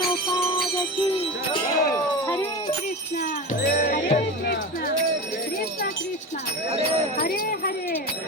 Prabhupada ki. Hare Krishna. Hare Krishna. Krishna Krishna. Hare Hare.